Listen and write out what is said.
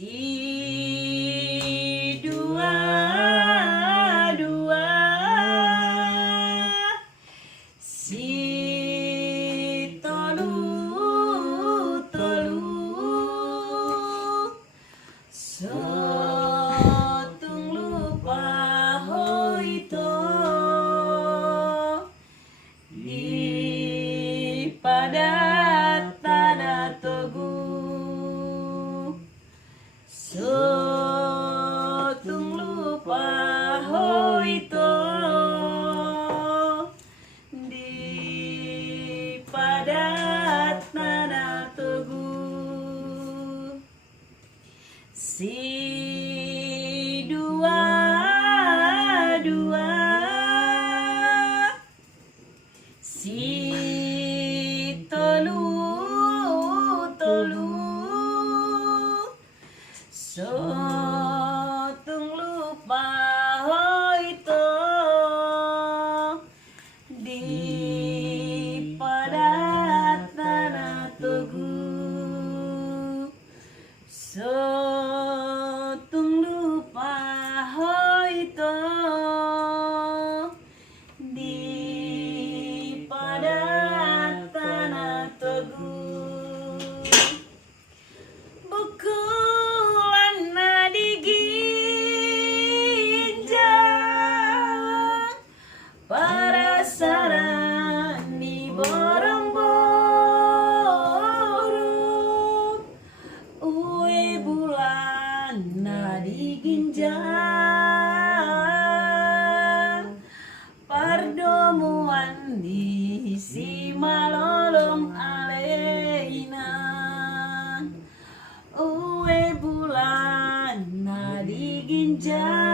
Si dua dua, si tolu tolu, sotung lupa hoito di pada tanah togu. Sotung lupa hoito di pada tanah togu. Si dua dua, si tolu tolu, sotung lupa hoito di pada tanah togu. Sotung lupa hoito di pada tanah togu. Parasaran di borong-borong, uwe bulan nadi ginjang, pardomuan di si malolong aleina, uwe bulan nadi ginjang.